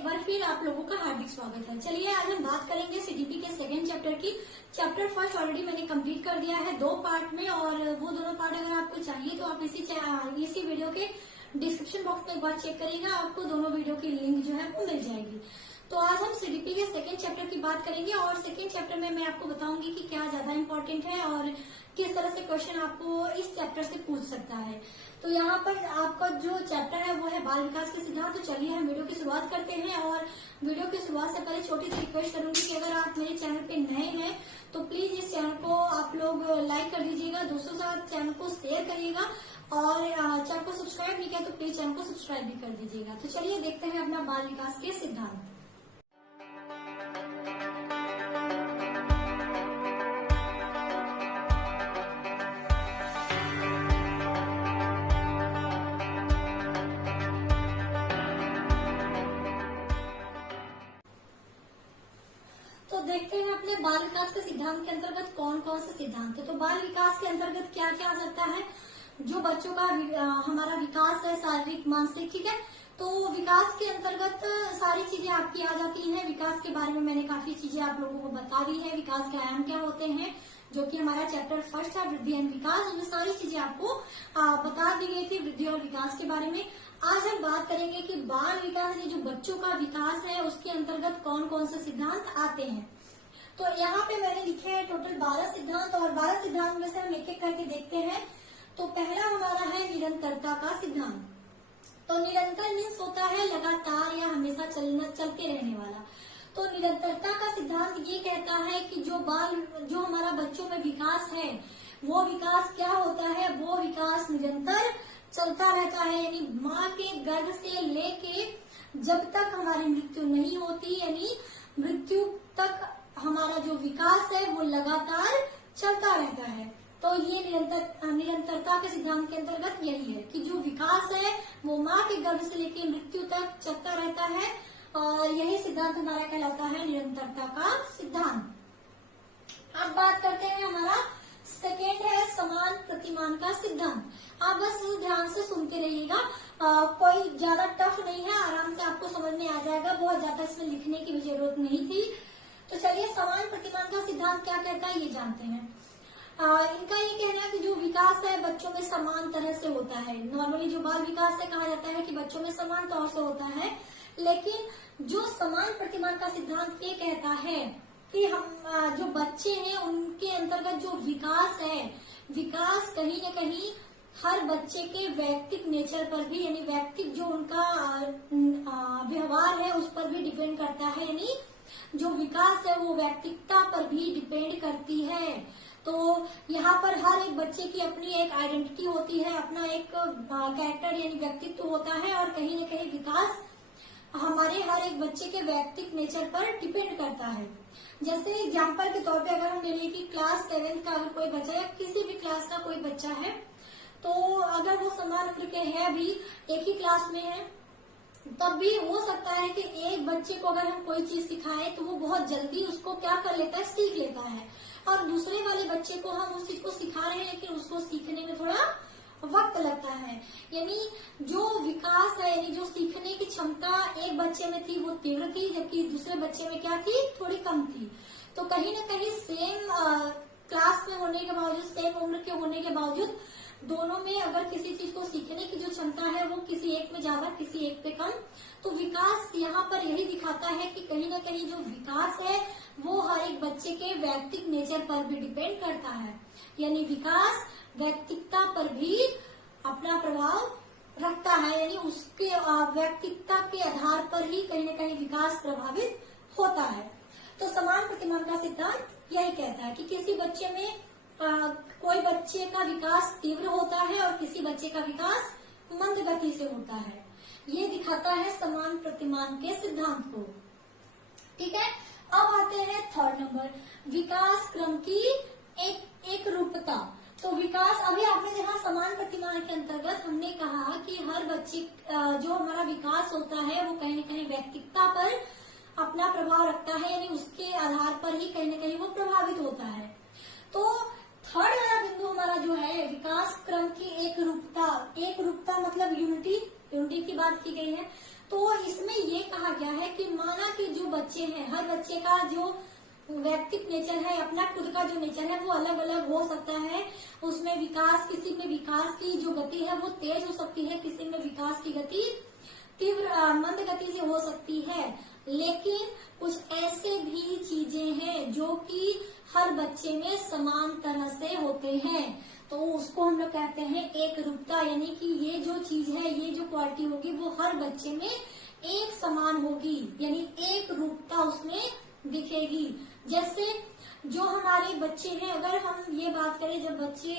एक बार फिर आप लोगों का हार्दिक स्वागत है। चलिए आज हम बात करेंगे सीडीपी के सेकंड चैप्टर की। चैप्टर फर्स्ट ऑलरेडी मैंने कंप्लीट कर दिया है 2 पार्ट में, और वो दोनों पार्ट अगर आपको चाहिए तो आप इसी वीडियो के डिस्क्रिप्शन बॉक्स में एक बार चेक करिएगा, आपको दोनों वीडियो की लिंक जो है वो मिल जाएगी। तो आज हम सीडीपी के सेकंड चैप्टर की बात करेंगे, और सेकंड चैप्टर में मैं आपको बताऊंगी कि क्या ज्यादा इम्पोर्टेंट है और किस तरह से क्वेश्चन आपको इस चैप्टर से पूछ सकता है। तो यहाँ पर आपका जो चैप्टर है वो है बाल विकास के सिद्धांत। तो चलिए हम वीडियो की शुरुआत करते हैं, और वीडियो की शुरुआत से पहले छोटी सी रिक्वेस्ट करूंगी कि अगर आप मेरे चैनल पे नए हैं तो प्लीज इस चैनल को आप लोग लाइक कर दीजिएगा, दोस्तों के साथ चैनल को शेयर करिएगा, और चैनल को सब्सक्राइब नहीं किया तो प्लीज चैनल को सब्सक्राइब भी कर दीजिएगा। तो चलिए देखते हैं अपना बाल विकास के सिद्धांत। तो देखते हैं अपने बाल विकास के सिद्धांत के अंतर्गत कौन कौन से सिद्धांत है। तो बाल विकास के अंतर्गत क्या क्या आ सकता है, जो बच्चों का हमारा विकास है शारीरिक मानसिक, ठीक है। तो विकास के अंतर्गत सारी चीजें आपकी आ जाती हैं। विकास के बारे में मैंने काफी चीजें आप लोगों को बता दी है। विकास के आयाम क्या होते हैं, जो कि हमारा चैप्टर फर्स्ट था वृद्धि एवं विकास, उसमें सारी चीजें आपको बता दी गई थी वृद्धि और विकास के बारे में। आज हम बात करेंगे कि बाल विकास यानी जो बच्चों का विकास है उसके अंतर्गत कौन कौन से सिद्धांत आते हैं। तो यहाँ पे मैंने लिखे हैं टोटल 12 सिद्धांत, और 12 सिद्धांत में से हम एक एक करके देखते हैं। तो पहला हमारा है निरंतरता का सिद्धांत। तो निरंतर मीन्स होता है लगातार या हमेशा चलते रहने वाला। तो निरंतरता का सिद्धांत ये कहता है कि जो हमारा बच्चों में विकास है वो विकास क्या होता है, वो विकास निरंतर चलता रहता है। यानी माँ के गर्भ से लेके जब तक हमारी मृत्यु नहीं होती, यानी मृत्यु तक हमारा जो विकास है वो लगातार चलता रहता है। तो ये निरंतरता के सिद्धांत के अंतर्गत यही है कि जो विकास है वो माँ के गर्भ से लेकर मृत्यु तक चलता रहता है, और यही सिद्धांत हमारा कहलाता है निरंतरता का सिद्धांत। अब बात करते हैं हमारा सेकेंड है समान प्रतिमान का सिद्धांत। आप बस ध्यान से सुनते रहिएगा, कोई ज्यादा टफ नहीं है, आराम से आपको समझ में आ जाएगा, बहुत ज्यादा इसमें लिखने की भी जरूरत नहीं थी। तो चलिए समान प्रतिमान का सिद्धांत क्या कहता है ये जानते हैं। इनका ये कहना है कि जो विकास है बच्चों में समान तरह से होता है। नॉर्मली जो बाल विकास है कहा जाता है कि बच्चों में समान तौर से होता है, लेकिन जो समान प्रतिमान का सिद्धांत ये कहता है कि हम जो बच्चे हैं उनके अंतर्गत जो विकास है, विकास कहीं न कहीं हर बच्चे के व्यक्तिक नेचर पर भी, यानी व्यक्तिक जो उनका व्यवहार है उस पर भी डिपेंड करता है। यानी जो विकास है वो व्यक्तिकता पर भी डिपेंड करती है। तो यहाँ पर हर एक बच्चे की अपनी एक आइडेंटिटी होती है, अपना एक कैरेक्टर यानी व्यक्तित्व होता है, और कहीं न कहीं विकास हमारे हर एक बच्चे के व्यक्तिक नेचर पर डिपेंड करता है। जैसे एग्जाम्पल के तौर पे अगर हम ले लें कि क्लास 7 का अगर कोई बच्चा या किसी भी क्लास का कोई बच्चा है, तो अगर वो समान उम्र के है भी, एक ही क्लास में है, तब भी हो सकता है कि एक बच्चे को अगर हम कोई चीज सिखाएं तो वो बहुत जल्दी उसको क्या कर लेता है, सीख लेता है, और दूसरे वाले बच्चे को हम उस चीज को सिखा रहे हैं लेकिन उसको सीखने में थोड़ा वक्त लगता है। यानी जो विकास है, यानी जो सीखने की क्षमता एक बच्चे में थी वो तीव्र थी, जबकि दूसरे बच्चे में क्या थी, थोड़ी कम थी। तो कहीं न कहीं सेम क्लास में होने के बावजूद, सेम उम्र के होने के बावजूद, दोनों में अगर किसी चीज को सीखने की जो क्षमता है वो किसी एक में ज्यादा किसी एक पे कम, तो विकास यहाँ पर यही दिखाता है कि कहीं न कहीं जो विकास है वो हर एक बच्चे के व्यक्तिक नेचर पर भी डिपेंड करता है। यानी विकास व्यक्तिकता पर भी अपना प्रभाव रखता है, यानी उसके व्यक्तिकता के आधार पर ही कहीं न कहीं विकास प्रभावित होता है। तो समान प्रतिमान का सिद्धांत यही कहता है कि किसी बच्चे में कोई बच्चे का विकास तीव्र होता है और किसी बच्चे का विकास मंद गति से होता है। ये दिखाता है समान प्रतिमान के सिद्धांत को, ठीक है। अब आते हैं थर्ड नंबर, विकास क्रम की एक रूपता। तो विकास, अभी आपने जहाँ समान प्रतिमान के अंतर्गत हमने कहा कि हर बच्चे जो हमारा विकास होता है वो कहीं न कहीं व्यक्तिकता पर अपना प्रभाव रखता है, यानी उसके आधार पर ही कहीं न कहीं वो प्रभावित होता है। तो थर्ड वाला बिंदु हमारा जो है विकास क्रम की एक रूपता मतलब यूनिटी की बात की गई है। तो इसमें ये कहा गया है कि माना कि जो बच्चे हैं, हर बच्चे का जो व्यक्तित्व नेचर है, अपना खुद का जो नेचर है वो अलग अलग हो सकता है। उसमें विकास, किसी में विकास की जो गति है वो तेज हो सकती है, किसी में विकास की गति तीव्र मंद गति से हो सकती है। लेकिन कुछ ऐसे भी चीजें हैं जो कि हर बच्चे में समान तरह से होते हैं, तो उसको हम लोग कहते हैं एक रूपता, यानी कि ये जो चीज है, ये जो क्वालिटी होगी वो हर बच्चे में एक समान होगी, यानी एक रूपता उसमें दिखेगी। जैसे जो हमारे बच्चे हैं, अगर हम ये बात करें, जब बच्चे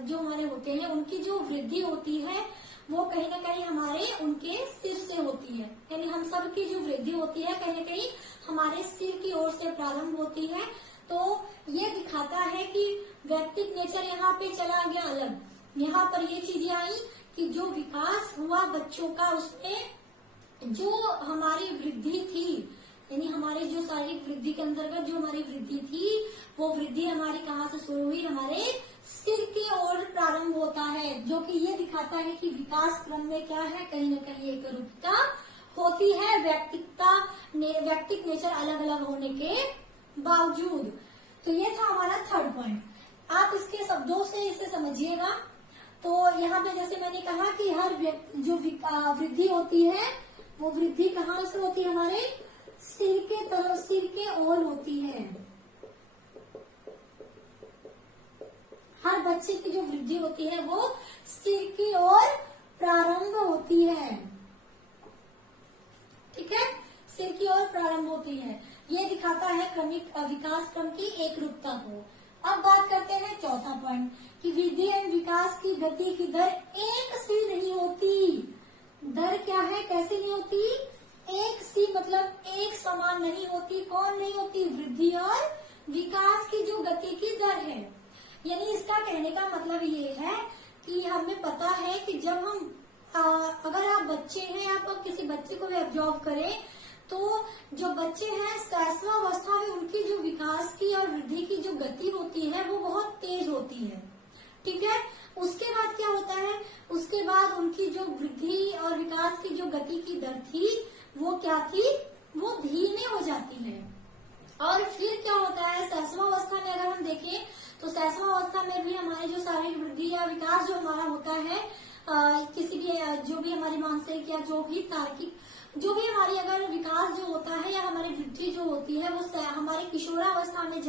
जो हमारे होते हैं उनकी जो वृद्धि होती है वो कहीं ना कहीं हमारे उनके सिर से होती है, यानी हम सब की जो वृद्धि होती है कहीं ना कहीं हमारे सिर की ओर से प्रारंभ होती है। तो ये दिखाता है कि व्यक्तित्व नेचर यहाँ पे चला गया अलग, यहाँ पर ये चीजें आई कि जो विकास हुआ बच्चों का, उसमें जो हमारी वृद्धि थी, यानी हमारे जो शारीरिक वृद्धि के अंतर्गत जो हमारी वृद्धि थी, वो वृद्धि हमारी कहाँ से शुरू हुई, हमारे सिर की ओर प्रारंभ होता है, जो कि ये दिखाता है कि विकास क्रम में क्या है, कहीं न कहीं एक रूपता होती है, व्यक्तित्व नेचर अलग अलग होने के बावजूद। तो ये था हमारा थर्ड पॉइंट। आप इसके शब्दों से इसे समझिएगा। तो यहाँ पे जैसे मैंने कहा कि हर जो वृद्धि होती है वो वृद्धि कहाँ से होती है, हमारे सिर के तरफ, सिर के ओर होती है। हर बच्चे की जो वृद्धि होती है वो सिर की ओर प्रारंभ होती है, ठीक है, सिर की ओर प्रारंभ होती है। ये दिखाता है क्रमिक विकास क्रम की एक रूपता को। अब बात करते हैं चौथा पॉइंट कि वृद्धि एवं विकास की गति की दर एक सी नहीं होती। दर क्या है, कैसे नहीं होती, एक सी मतलब एक समान नहीं होती। कौन नहीं होती, वृद्धि और विकास की जो गति की दर है। यानी इसका कहने का मतलब ये है कि हमें पता है कि जब हम अगर आप बच्चे हैं, आप किसी बच्चे को भी ऑब्जर्व करें तो जो बच्चे हैं शैशवावस्था में उनकी जो विकास की और वृद्धि की जो गति होती है वो बहुत तेज होती है, ठीक है। उसके बाद क्या होता है, उसके बाद उनकी जो वृद्धि और विकास की जो गति की दर थी वो क्या थी, वो धीमी हो जाती है। और फिर क्या होता है, शैशवावस्था में अगर हम देखें तो शैशवावस्था में भी हमारी जो शारीरिक वृद्धि या विकास जो हमारा होता है, किसी भी जो भी हमारी मानसिक या जो भी तार्किक जो भी हमारी अगर विकास जो होता है या हमारी वृद्धि जो होती है वो हमारे किशोरावस्था में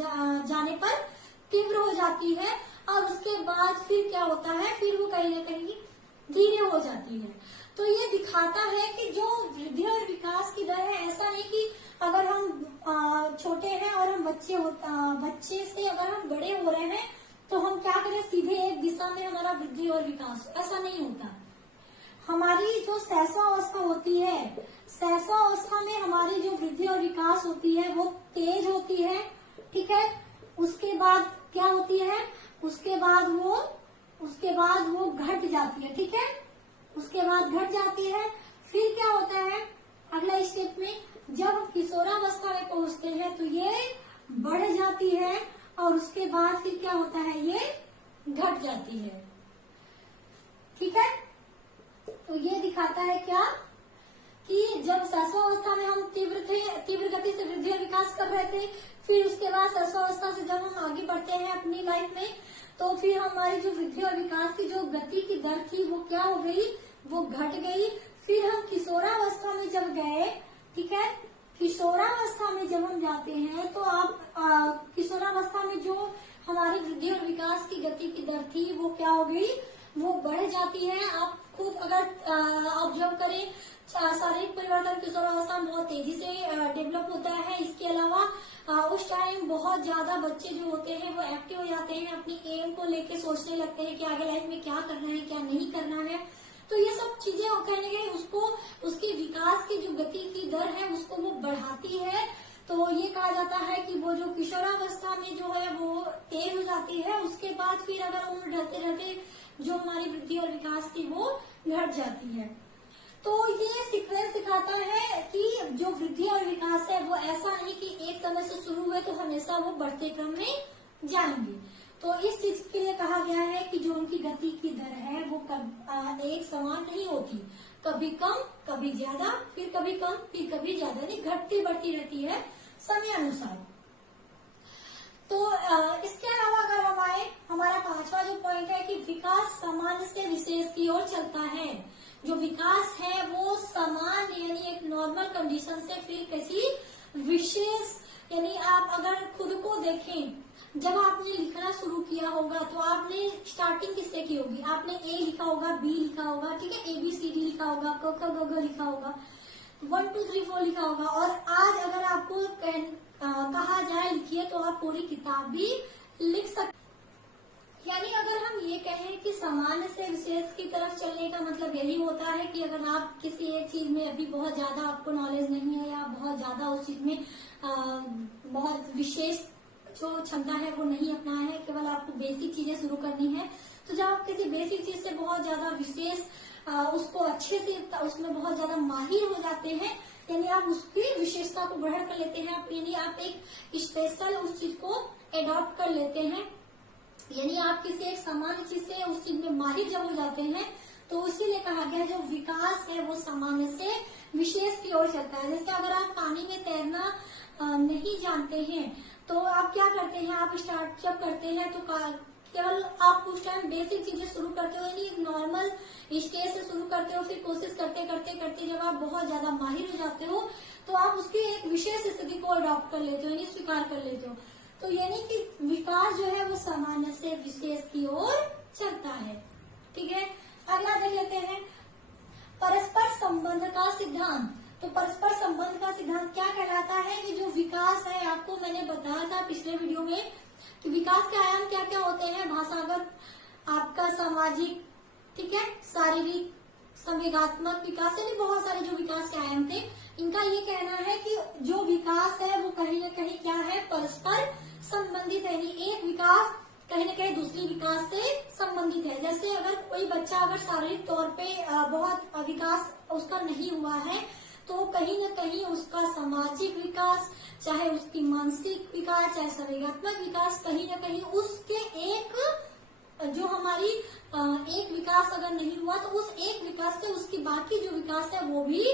जाने पर तीव्र हो जाती है। और उसके बाद फिर क्या होता है, फिर वो कहीं न कहीं धीरे हो जाती है। तो ये दिखाता है कि जो वृद्धि और विकास की दर है, ऐसा नहीं कि अगर हम छोटे हैं और हम बच्चे से अगर हम बड़े हो रहे हैं तो हम क्या करें, सीधे एक दिशा में हमारा वृद्धि और विकास, ऐसा नहीं होता। हमारी जो शैशवावस्था होती है, शैशवावस्था में हमारी जो वृद्धि और विकास होती है वो तेज होती है, ठीक है। उसके बाद क्या होती है, उसके बाद वो घट जाती है, ठीक है। उसके बाद घट जाती है। फिर क्या होता है अगला स्टेप में, जब किशोरावस्था में पहुंचते हैं तो ये बढ़ जाती है और उसके बाद फिर क्या होता है, ये घट जाती है, ठीक है। तो ये दिखाता है क्या कि जब शैशवावस्था में हम तीव्र गति से वृद्धि और विकास कर रहे थे, फिर उसके बाद शैशवावस्था से जब हम आगे बढ़ते हैं अपनी लाइफ में तो फिर हमारी जो वृद्धि और विकास की जो गति की दर थी वो क्या हो गई, वो घट गई। फिर हम किशोरावस्था में जब गए, ठीक है, किशोरावस्था में जब हम जाते हैं तो आप किशोरावस्था में जो हमारी वृद्धि और विकास की गति की दर थी वो क्या हो गई, वो बढ़ जाती है। आप खुद अगर ऑब्जर्व करें, शारीरिक परिवर्तन किशोरावस्था में बहुत तेजी से डेवलप होता है। इसके अलावा उस टाइम बहुत ज्यादा बच्चे जो होते हैं वो एक्टिव हो जाते हैं, अपनी एम को लेके सोचने लगते हैं कि आगे लाइफ में क्या करना है क्या नहीं करना है। तो ये सब चीजें कहने गए उसको, उसकी विकास की जो गति की दर है उसको वो बढ़ाती है। तो ये कहा जाता है कि वो जो किशोरावस्था में जो है वो तेज हो जाती है, उसके बाद फिर अगर उम्र ढलते ढलते जो हमारी वृद्धि और विकास थी वो घट जाती है। तो ये सीक्वेंस दिखाता है कि जो वृद्धि और विकास है वो ऐसा नहीं कि एक समय से शुरू हुए तो हमेशा वो बढ़ते क्रम में जाएंगे। तो इस चीज के लिए कहा गया है कि जो उनकी गति की दर है वो एक समान नहीं होती। कभी कम कभी ज्यादा, फिर कभी कम फिर कभी ज्यादा, यानी घटती बढ़ती रहती है समय अनुसार। तो इसके अलावा अगर हम आए, हमारा पांचवा जो पॉइंट है कि विकास सामान्य से विशेष की ओर चलता है। जो विकास है वो सामान्य यानी एक नॉर्मल कंडीशन से फिर किसी विशेष, यानी आप अगर खुद को देखें, जब आपने लिखना शुरू किया होगा तो आपने स्टार्टिंग किससे की होगी, आपने ए लिखा होगा, बी लिखा होगा, ठीक है, ABCD लिखा होगा, क ख ग घ लिखा होगा, 1 2 3 4 लिखा होगा। और आज अगर आपको कहा जाए लिखिए तो आप पूरी किताब भी लिख सकते। यानी अगर हम ये कहें कि सामान्य से विशेष की तरफ चलने का मतलब यही होता है कि अगर आप किसी एक चीज में अभी बहुत ज्यादा आपको नॉलेज नहीं है, या बहुत ज्यादा उस चीज में बहुत विशेष जो क्षमता है वो नहीं अपनाया है, केवल आपको बेसिक चीजें शुरू करनी है, तो जब आप किसी बेसिक चीज से बहुत ज्यादा विशेष उसको अच्छे से उसमें बहुत ज्यादा माहिर हो जाते हैं, यानी आप उसकी विशेषता को बढ़ा कर लेते हैं, यानी आप एक स्पेशल उस चीज को एडॉप्ट कर लेते हैं, यानी आप किसी एक सामान्य चीज से उस चीज में माहिर जब हो जाते हैं, तो इसीलिए कहा गया जो विकास है वो सामान्य से विशेष की ओर चलता है। जैसे अगर आप पानी में तैरना नहीं जानते हैं तो आप क्या करते हैं, आप स्टार्ट जब करते हैं तो केवल आप उस टाइम बेसिक चीजें शुरू करते हो, यानी नॉर्मल स्टेज से शुरू करते हो, फिर कोशिश करते करते करते जब आप बहुत ज्यादा माहिर हो जाते हो तो आप उसकी एक विशेष स्थिति को अडॉप्ट कर लेते हो, यानी स्वीकार कर लेते हो। तो यानी कि विकास जो है वो सामान्य से विशेष की ओर चलता है। ठीक है, अगला देख लेते हैं परस्पर संबंध का सिद्धांत। तो परस्पर संबंध का सिद्धांत क्या कहलाता है कि जो विकास है, आपको मैंने बताया था पिछले वीडियो में कि विकास के आयाम क्या क्या होते हैं, भाषागत, आपका सामाजिक, ठीक है, शारीरिक, संवेगात्मक विकास, यानी बहुत सारे जो विकास के आयाम थे। इनका ये कहना है कि जो विकास है वो कहीं न कहीं क्या है, परस्पर संबंधित है, यानी एक विकास कहीं न कहीं दूसरी विकास से संबंधित है। जैसे अगर कोई बच्चा अगर शारीरिक तौर पे बहुत विकास उसका नहीं हुआ है तो कहीं न कहीं उसका सामाजिक विकास, चाहे उसकी मानसिक विकास, चाहे संवेगात्मक विकास, कहीं न कहीं उसके एक जो हमारी एक विकास अगर नहीं हुआ तो उस एक विकास से उसकी बाकी जो विकास है वो भी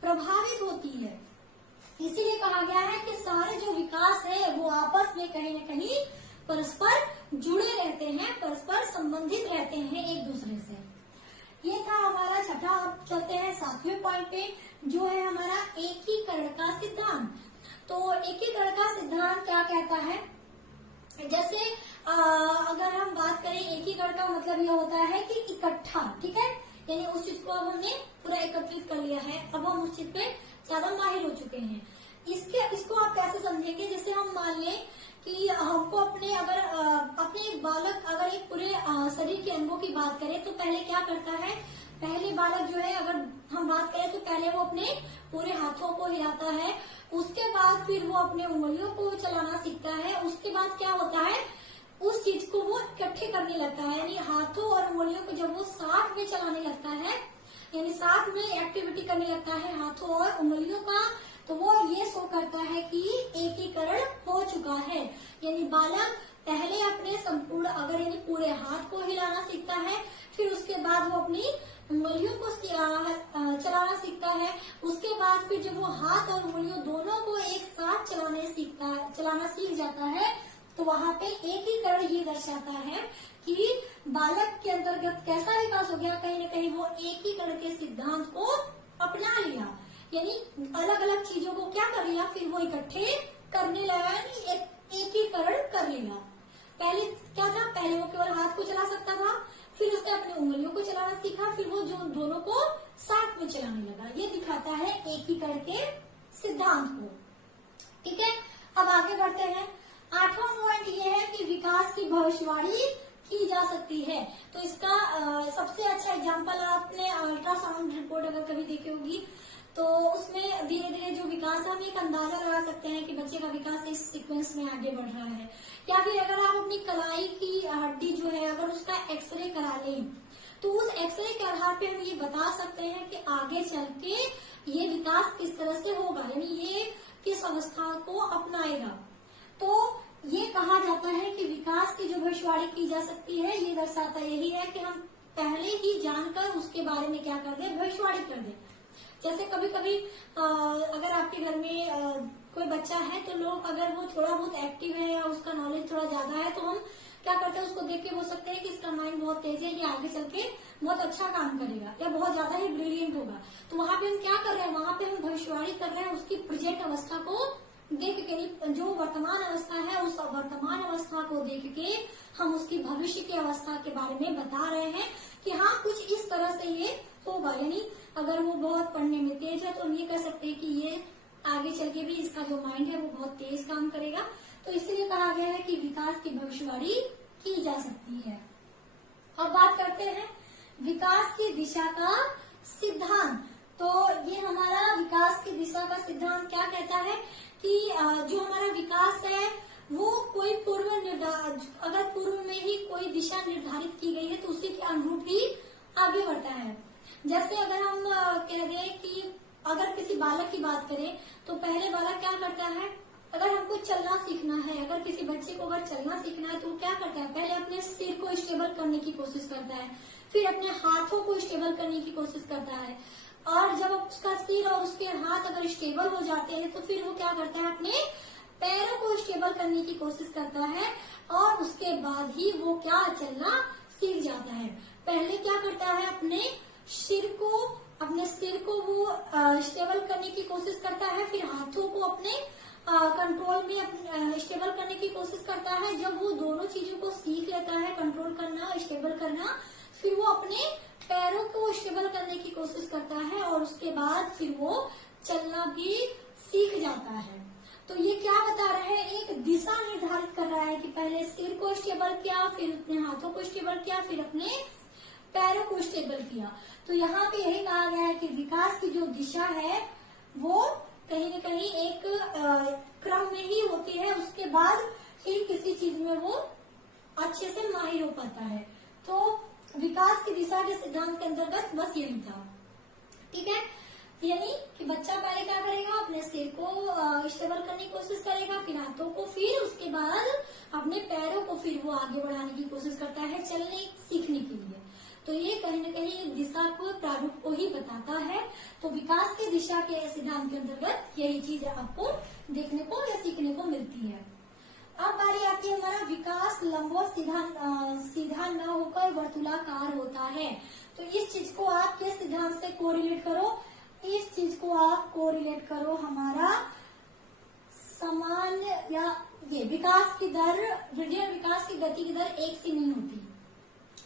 प्रभावित होती है। इसीलिए कहा गया है कि सारे जो विकास है वो आपस में कहीं न कहीं परस्पर जुड़े रहते हैं, परस्पर संबंधित रहते हैं एक दूसरे से। ये था हमारा छठा। अब चलते हैं सातवें पॉइंट पे, जो है हमारा एकीकरण का सिद्धांत। तो एकीकरण का सिद्धांत क्या कहता है, जैसे अगर हम बात करें एकीकरण का मतलब यह होता है कि इकट्ठा, ठीक है, यानी उस चीज को अब हमने पूरा एकत्रित कर लिया है, अब हम उस चीज पे ज्यादा माहिर हो चुके हैं। इसको आप कैसे समझेंगे, जैसे हम मान लें कि हमको अपने अगर अपने बालक अगर एक पूरे शरीर के अंगों की बात करें तो पहले क्या करता है, पहले बालक जो है अगर हम बात करें तो पहले वो अपने पूरे हाथों को हिलाता है, उसके बाद फिर वो अपने उंगलियों को चलाना सीखता है, उसके बाद क्या होता है उस चीज को वो इकट्ठे करने लगता है, यानी हाथों और उंगलियों को जब वो साथ में चलाने लगता है, यानी साथ में एक्टिविटी करने लगता है हाथों और उंगलियों का, तो वो ये शो करता है कि एकीकरण हो चुका है। यानी बालक पहले अपने संपूर्ण अगर यानी पूरे हाथ को हिलाना सीखता है, फिर उसके बाद वो अपनी उंगलियों को चलाना सीखता है, उसके बाद फिर जब वो हाथ और उंगलियों दोनों को एक साथ चलाना सीख जाता है तो वहाँ पे एकीकरण ये दर्शाता है कि बालक के अंतर्गत कैसा विकास हो गया, कहीं न कहीं वो एकीकरण के सिद्धांत को अपना लिया, यानी अलग अलग चीजों को क्या कर लिया, फिर वो इकट्ठे करने लगा, यानी एकीकरण कर लिया। पहले क्या था, पहले वो केवल हाथ को चला सकता था, फिर उसने अपनी उंगलियों को चलाना सीखा, फिर वो जो दोनों को साथ में चलाने लगा। ये दिखाता है एकीकरण के सिद्धांत को। ठीक है, अब आगे बढ़ते हैं। आठवां पॉइंट ये है कि विकास की भविष्यवाणी की जा सकती है। तो इसका सबसे अच्छा एग्जाम्पल आपने अल्ट्रासाउंड रिपोर्ट अगर कभी देखी होगी तो उसमें धीरे धीरे जो विकास है हम एक अंदाजा लगा सकते हैं कि बच्चे का विकास इस सीक्वेंस में आगे बढ़ रहा है। या फिर अगर आप अपनी कलाई की हड्डी जो है अगर उसका एक्सरे करा लें तो उस एक्सरे के आधार पे हम ये बता सकते हैं कि आगे चल के ये विकास किस तरह से होगा, यानी ये किस अवस्था को अपनाएगा। तो ये कहा जाता है कि विकास की जो भविष्यवाणी की जा सकती है ये दर्शाता यही है कि हम पहले ही जानकर उसके बारे में क्या कर दे, भविष्यवाणी कर दे। जैसे कभी कभी अगर आपके घर में कोई बच्चा है तो लोग अगर वो थोड़ा बहुत एक्टिव है या उसका नॉलेज थोड़ा ज्यादा है तो हम क्या करते हैं, उसको देख के बोल सकते हैं कि इसका माइंड बहुत तेज है, ये आगे चल के बहुत अच्छा काम करेगा या बहुत ज्यादा ही ब्रिलियंट होगा। तो वहां पे हम क्या कर रहे हैं, वहां पे हम भविष्यवाणी कर रहे हैं उसकी प्रेजेंट अवस्था को देख के, जो वर्तमान अवस्था है उस वर्तमान अवस्था को देख के हम उसकी भविष्य की अवस्था के बारे में बता रहे हैं कि हाँ कुछ इस तरह से ये होगा। यानी अगर वो बहुत पढ़ने में तेज है तो हम ये कह सकते हैं कि ये आगे चल के भी इसका जो माइंड है वो बहुत तेज काम करेगा। तो इसलिए कहा गया है कि विकास की भविष्यवाणी की जा सकती है। अब बात करते हैं विकास की दिशा का सिद्धांत। तो ये हमारा विकास की दिशा का सिद्धांत क्या कहता है कि जो हमारा विकास है वो कोई अगर पूर्व में ही कोई दिशा निर्धारित की गई है तो उसी के अनुरूप ही आगे बढ़ता है। जैसे अगर हम कह दें कि अगर किसी बालक की बात करें तो पहले बालक क्या करता है, अगर हमको चलना सीखना है, अगर किसी बच्चे को अगर चलना सीखना है तो वो क्या करता है, पहले अपने सिर को स्टेबल करने की कोशिश करता है, फिर अपने हाथों को स्टेबल करने की कोशिश करता है, और जब उसका सिर और उसके हाथ अगर स्टेबल हो जाते हैं तो फिर वो क्या करता है, अपने पैरों को स्टेबल करने की कोशिश करता है और उसके बाद ही वो क्या चलना सीख जाता है। पहले क्या करता है, अपने सिर को वो स्टेबल करने की कोशिश करता है, फिर हाथों को अपने कंट्रोल में स्टेबल करने की कोशिश करता है। जब वो दोनों चीजों को सीख लेता है, कंट्रोल करना, स्टेबल करना, फिर वो अपने पैरों को स्टेबल करने की कोशिश करता है और उसके बाद फिर वो चलना भी सीख जाता है। तो ये क्या बता रहा है, एक दिशा निर्धारित कर रहा है कि पहले सिर को स्टेबल किया, फिर अपने हाथों को स्टेबल किया, फिर अपने पैरों को स्टेबल किया। तो यहाँ पे यही कहा गया है कि विकास की जो दिशा है वो कहीं न कहीं एक क्रम में ही होती है, उसके बाद ही किसी चीज में वो अच्छे से माहिर हो पाता है। तो विकास की दिशा के सिद्धांत के अंतर्गत बस यही था, ठीक है। यानी कि बच्चा पहले क्या करेगा, अपने सिर को स्टेबल करने की कोशिश करेगा, फिर हाथों को, फिर उसके बाद अपने पैरों को फिर वो आगे बढ़ाने की कोशिश करता है चलने सीखने के लिए। तो ये कहीं न कहीं दिशा को, प्रारूप को ही बताता है। तो विकास की दिशा के सिद्धांत के अंतर्गत यही चीज आपको देखने को या सीखने को मिलती है। अब बारी आती है हमारा विकास लंबवत सीधा न होकर वर्तुलाकार होता है। तो इस चीज को आप किस सिद्धांत से कोरिलेट करो, इस चीज को आप कोरिलेट करो हमारा समान या ये विकास की दर, वृद्धि और विकास की गति की दर एक सी नहीं होती।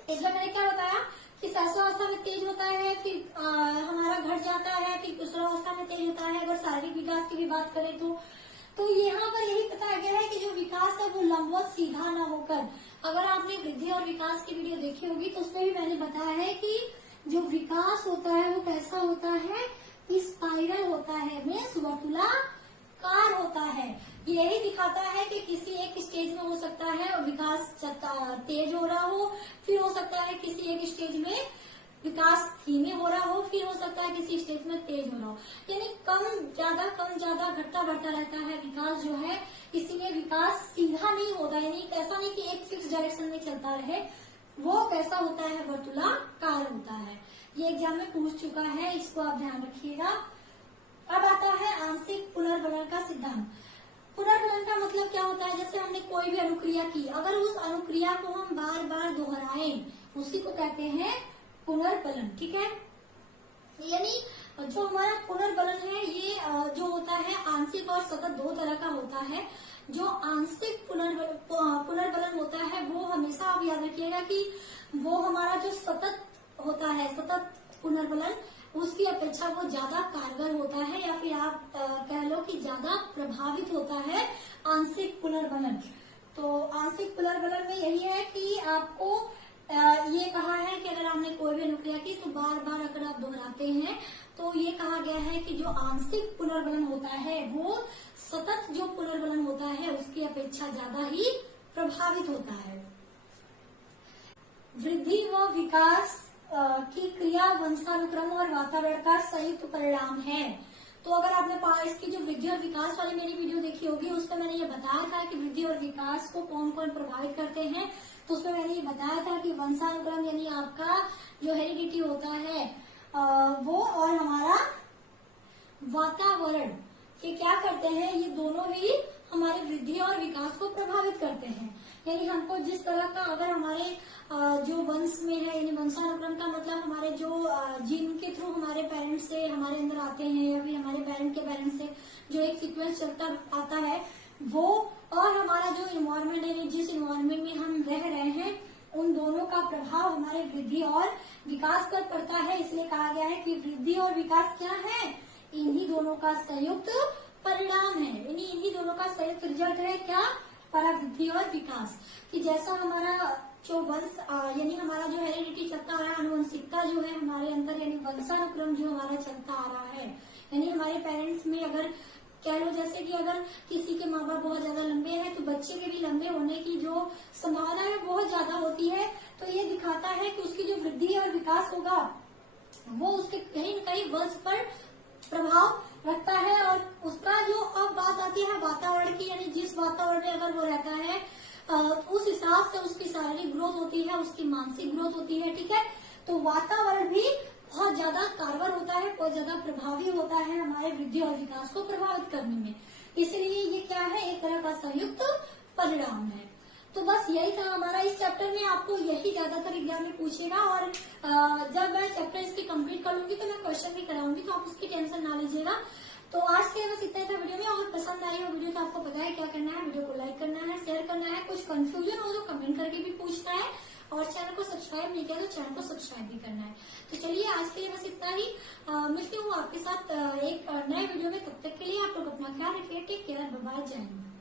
इसमें मैंने क्या बताया कि सहस्रावस्था में तेज होता है, फिर हमारा घट जाता है, फिर किशोरावस्था में तेज होता है। अगर शारीरिक विकास की भी बात करें तो यहाँ पर यही बताया गया है कि जो विकास है वो लंबवत सीधा ना होकर, अगर आपने वृद्धि और विकास की वीडियो देखी होगी तो उसमें भी मैंने बताया है कि जो विकास होता है वो कैसा होता है, स्पाइरल होता है, मीन्स वर्तुलाकार होता है। यही दिखाता है कि किसी एक स्टेज में हो सकता है विकास तेज हो रहा हो, फिर हो सकता है किसी एक स्टेज में विकास धीमे हो रहा हो, फिर हो सकता है किसी स्टेज में तेज हो रहा हो। यानी कम ज्यादा घटता बढ़ता रहता है विकास जो है, इसीलिए विकास सीधा नहीं होता। यानी ऐसा नहीं कि एक फिक्स डायरेक्शन में चलता रहे, वो कैसा होता है, वर्तुलाकार होता है। ये एग्जाम में पूछ चुका है, इसको आप ध्यान रखिएगा। अब आता है आंशिक पुनर्बलन का सिद्धांत। पुनर्बलन का मतलब क्या होता है, जैसे हमने कोई भी अनुक्रिया की, अगर उस अनुक्रिया को हम बार बार दोहराएं, उसी को कहते हैं पुनर्बलन, ठीक है। यानी जो हमारा पुनर्बलन है ये जो होता है आंशिक और सतत दो तरह का होता है। जो आंशिक पुनर्बलन होता है वो हमेशा आप याद रखिएगा कि वो हमारा जो सतत होता है, सतत पुनर्बलन, उसकी अपेक्षा वो ज्यादा कारगर होता है, या फिर आप कह लो कि ज्यादा प्रभावित होता है आंशिक पुनर्बलन। तो आंशिक पुनर्बलन में यही है कि आपको ये कहा है कि अगर आपने कोई भी अनुक्रिया की तो बार बार अगर आप दोहराते हैं तो ये कहा गया है कि जो आंशिक पुनर्बलन होता है वो सतत जो पुनर्बलन होता है उसकी अपेक्षा ज्यादा ही प्रभावित होता है। वृद्धि व विकास की क्रिया वंशानुक्रम और वातावरण का संयुक्त परिणाम है। तो अगर आपने इसकी जो वृद्धि और विकास वाली मेरी वीडियो देखी होगी, उसमें मैंने ये बताया था कि वृद्धि और विकास को कौन कौन प्रभावित करते हैं। तो उसमें मैंने ये बताया था कि वंशानुक्रम यानी आपका जो हेरिडिटी होता है वो, और हमारा वातावरण, ये क्या करते हैं, ये दोनों ही हमारे वृद्धि और विकास को प्रभावित करते हैं। यानी हमको जिस तरह का अगर हमारे जो वंश में है, यानी वंशानुक्रम का मतलब हमारे जो जीन के थ्रू हमारे पेरेंट्स से हमारे अंदर आते हैं, या फिर हमारे पेरेंट के पेरेंट्स से जो एक सीक्वेंस चलता आता है वो, और हमारा जो इन्वायरमेंट है, जिस इन्वायरमेंट में हम रह रहे हैं, उन दोनों का प्रभाव हमारे वृद्धि और विकास पर पड़ता है। इसलिए कहा गया है कि वृद्धि और विकास क्या है, इन्हीं दोनों का संयुक्त परिणाम है, यानी इन्हीं दोनों का संयुक्त रिजल्ट है क्या, परावृद्धि और विकास। कि जैसा हमारा जो वंश यानी हमारा जो हेरिडिटी चलता आ रहा है, आनुवंशिकता जो है हमारे अंदर, यानी वंशानुक्रम जो हमारा चलता आ रहा है, यानी हमारे पेरेंट्स में अगर कह लो जैसे कि अगर किसी के माँ बाप बहुत ज्यादा लंबे हैं तो बच्चे के भी लंबे होने की जो संभावना है बहुत ज्यादा होती है। तो ये दिखाता है कि उसकी जो वृद्धि और विकास होगा वो उसके कहीं न कहीं वंश पर प्रभाव रखता है। और उसका जो अब बात आती है वातावरण की, यानी जिस वातावरण में अगर वो रहता है उस हिसाब से उसकी शारीरिक ग्रोथ होती है, उसकी मानसिक ग्रोथ होती है। ठीक है, तो वातावरण भी बहुत ज्यादा कारगर होता है, बहुत ज्यादा प्रभावी होता है हमारे वृद्धि और विकास को प्रभावित करने में। इसलिए ये क्या है, एक तरह का संयुक्त परिणाम है। तो बस यही था हमारा इस चैप्टर में, आपको यही ज्यादातर एग्जाम में पूछेगा। और जब मैं चैप्टर इसकी कंप्लीट कर लूंगी तो मैं क्वेश्चन भी कराऊंगी, तो आप उसकी टेंशन ना लीजिएगा। तो आज के बस इतना ही था वीडियो में। अगर पसंद आई हो वीडियो तो आपको पता है क्या करना है, वीडियो को लाइक करना है, शेयर करना है, कुछ कंफ्यूजन हो तो कमेंट करके भी पूछना है, और चैनल को सब्सक्राइब नहीं किया तो चैनल को सब्सक्राइब भी करना है। तो चलिए आज के लिए बस इतना ही, मिलती हूँ आपके साथ एक नए वीडियो में। तब तक के लिए आप लोग अपना ख्याल रखिए। टेक केयर, बाय बाय, जय हिंद।